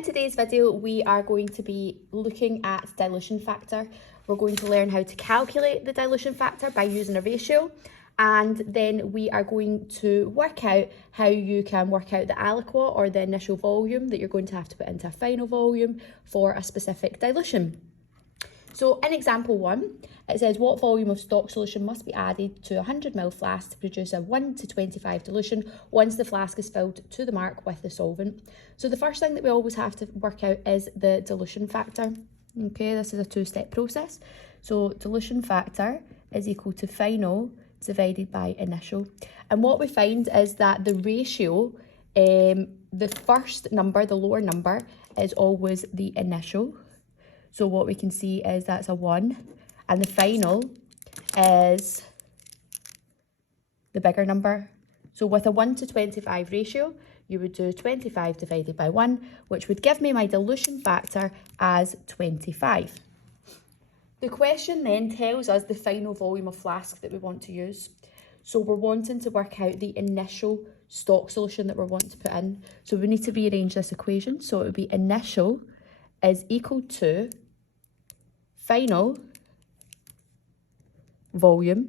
In today's video, we are going to be looking at dilution factor. We're going to learn how to calculate the dilution factor by using a ratio, and then we are going to work out how you can work out the aliquot or the initial volume that you're going to have to put into a final volume for a specific dilution. So in example 1, it says what volume of stock solution must be added to a 100 ml flask to produce a 1 to 25 dilution once the flask is filled to the mark with the solvent. So the first thing that we always have to work out is the dilution factor. Okay, this is a two-step process. So dilution factor is equal to final divided by initial. And what we find is that the ratio, the first number, the lower number, is always the initial. So what we can see is that's a 1, and the final is the bigger number. So with a 1 to 25 ratio, you would do 25 divided by 1, which would give me my dilution factor as 25. The question then tells us the final volume of flask that we want to use. So we're wanting to work out the initial stock solution that we're wanting to put in. So we need to rearrange this equation. So it would be initial is equal to final volume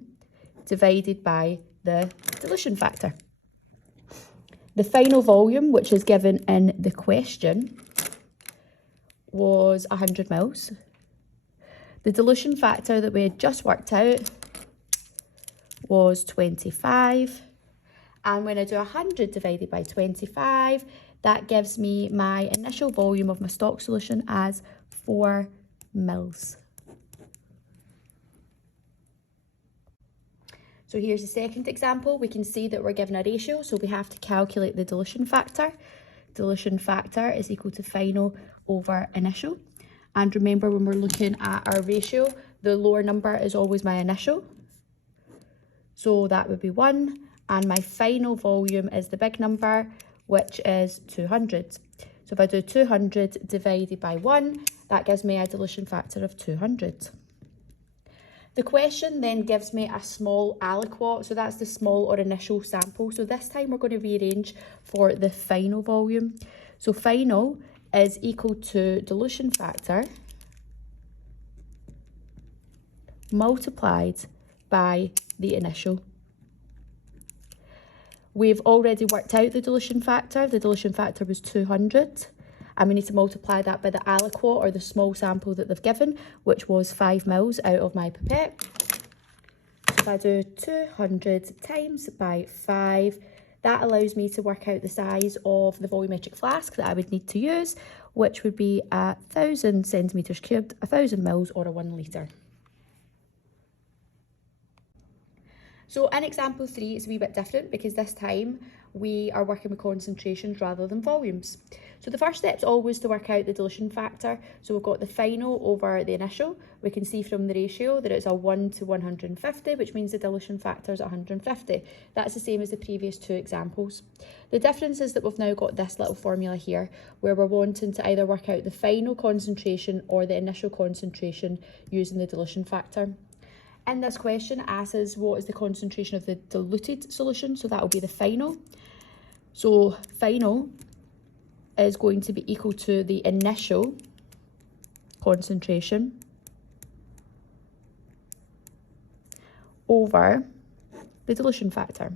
divided by the dilution factor. The final volume, which is given in the question, was 100 mils. The dilution factor that we had just worked out was 25. And when I do 100 divided by 25, that gives me my initial volume of my stock solution as 4 mils. So here's the second example. We can see that we're given a ratio, so we have to calculate the dilution factor. Dilution factor is equal to final over initial. And remember, when we're looking at our ratio, the lower number is always my initial. So that would be 1, and my final volume is the big number, which is 200. So if I do 200 divided by 1, that gives me a dilution factor of 200. The question then gives me a small aliquot, so that's the small or initial sample. So this time we're going to rearrange for the final volume. So final is equal to dilution factor multiplied by the initial. We've already worked out the dilution factor. The dilution factor was 200. And we need to multiply that by the aliquot, or the small sample that they've given, which was 5 mils out of my pipette. So if I do 200 times by 5, that allows me to work out the size of the volumetric flask that I would need to use, which would be 1,000 centimetres cubed, 1,000 mils, or a 1 litre. So in example 3, it's a wee bit different because this time we are working with concentrations rather than volumes. So the first step is always to work out the dilution factor. So we've got the final over the initial. We can see from the ratio that it's a 1 to 150, which means the dilution factor is 150. That's the same as the previous two examples. The difference is that we've now got this little formula here where we're wanting to either work out the final concentration or the initial concentration using the dilution factor. In this question, it asks us what is the concentration of the diluted solution, so that will be the final. So final is going to be equal to the initial concentration over the dilution factor.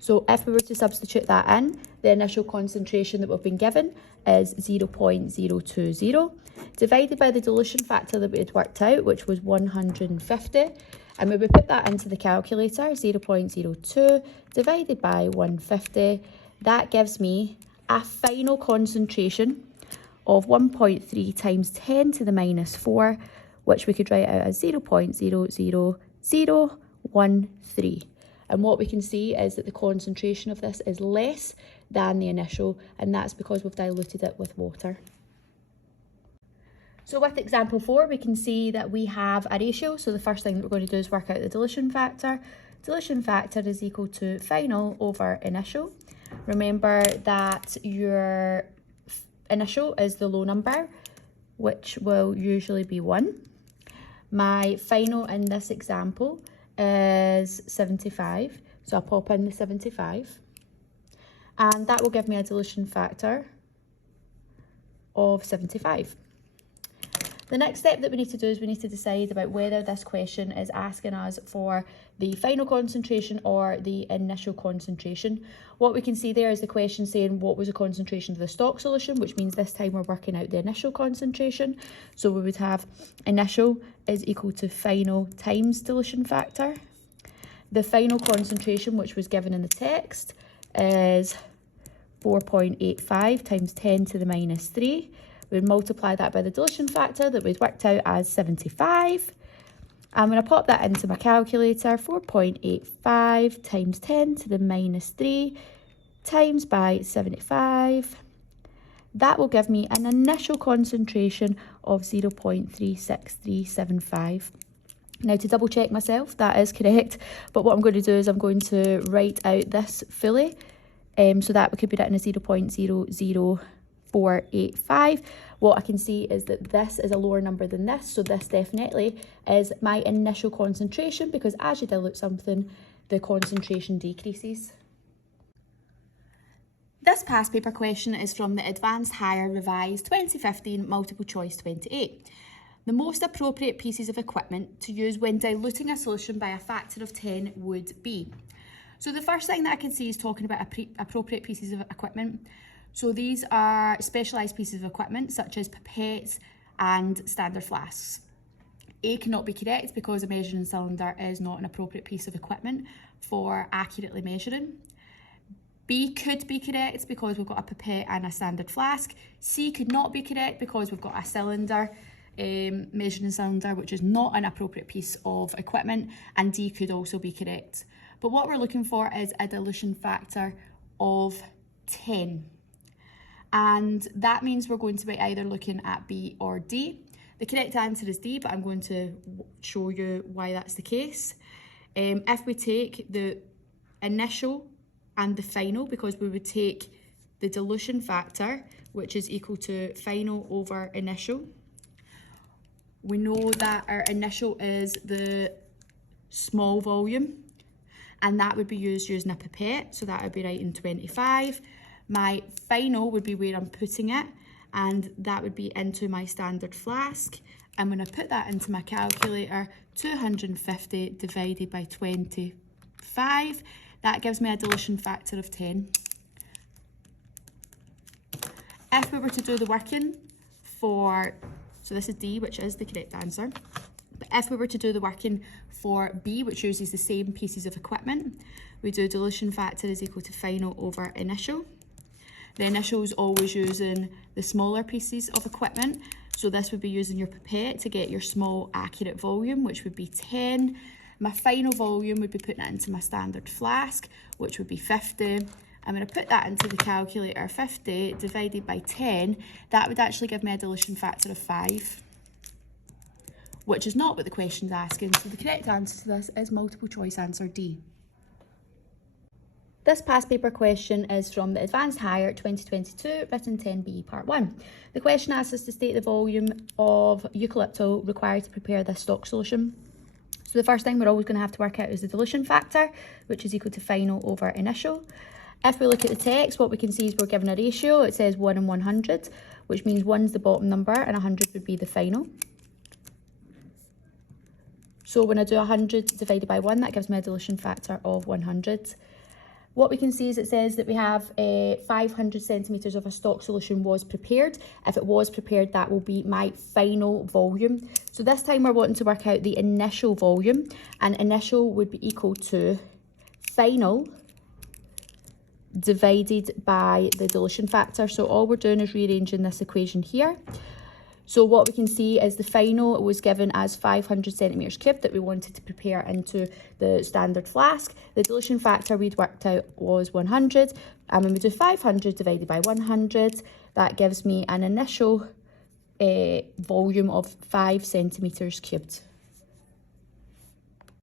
So if we were to substitute that in, the initial concentration that we've been given is 0.020 divided by the dilution factor that we had worked out, which was 150. And when we put that into the calculator, 0.02 divided by 150, that gives me a final concentration of 1.3 times 10 to the minus 4, which we could write out as 0.00013. And what we can see is that the concentration of this is less than the initial, and that's because we've diluted it with water. So with example 4, we can see that we have a ratio. So the first thing that we're going to do is work out the dilution factor. Dilution factor is equal to final over initial. Remember that your initial is the low number, which will usually be 1. My final in this example is 75. So I'll pop in the 75. and that will give me a dilution factor of 75. The next step that we need to do is we need to decide about whether this question is asking us for the final concentration or the initial concentration. What we can see there is the question saying what was the concentration of the stock solution, which means this time we're working out the initial concentration. So we would have initial is equal to final times dilution factor. The final concentration, which was given in the text, is 4.85 times 10 to the minus 3. We'd multiply that by the dilution factor that we'd worked out as 75. I'm going to pop that into my calculator. 4.85 times 10 to the minus 3 times by 75. That will give me an initial concentration of 0.36375. Now, to double check myself, that is correct. But what I'm going to do is I'm going to write out this fully. So that could be written as 0.00485. What I can see is that this is a lower number than this, so this definitely is my initial concentration, because as you dilute something, the concentration decreases. This past paper question is from the Advanced Higher Revised 2015 Multiple Choice 28. The most appropriate pieces of equipment to use when diluting a solution by a factor of 10 would be. So the first thing that I can see is talking about appropriate pieces of equipment. So these are specialised pieces of equipment such as pipettes and standard flasks. A cannot be correct because a measuring cylinder is not an appropriate piece of equipment for accurately measuring. B could be correct because we've got a pipette and a standard flask. C could not be correct because we've got a cylinder, measuring cylinder, which is not an appropriate piece of equipment. And D could also be correct. But what we're looking for is a dilution factor of 10. And that means we're going to be either looking at B or D. The correct answer is D, but I'm going to show you why that's the case. If we take the initial and the final, because we would take the dilution factor, which is equal to final over initial. We know that our initial is the small volume, and that would be used using a pipette, so that would be writing 25. My final would be where I'm putting it, and that would be into my standard flask. I'm going to put that into my calculator, 250 divided by 25. That gives me a dilution factor of 10. If we were to do the working for, so this is D, which is the correct answer. But if we were to do the working for B, which uses the same pieces of equipment, we do dilution factor is equal to final over initial. The initial is always using the smaller pieces of equipment. So this would be using your pipette to get your small accurate volume, which would be 10. My final volume would be putting it into my standard flask, which would be 50. I'm going to put that into the calculator, 50 divided by 10. That would actually give me a dilution factor of 5, which is not what the question's asking. So the correct answer to this is multiple choice answer D. This past paper question is from the Advanced Higher 2022, written 10B, part 1. The question asks us to state the volume of eucalyptus required to prepare this stock solution. So the first thing we're always going to have to work out is the dilution factor, which is equal to final over initial. If we look at the text, what we can see is we're given a ratio. It says 1 and 100, which means 1's the bottom number and 100 would be the final. So when I do 100 divided by 1, that gives me a dilution factor of 100. What we can see is it says that we have 500 centimetres of a stock solution was prepared. If it was prepared, that will be my final volume. So this time we're wanting to work out the initial volume, and initial would be equal to final divided by the dilution factor. So all we're doing is rearranging this equation here. So what we can see is the final was given as 500 centimetres cubed that we wanted to prepare into the standard flask. The dilution factor we'd worked out was 100. And when we do 500 divided by 100, that gives me an initial volume of 5 centimetres cubed.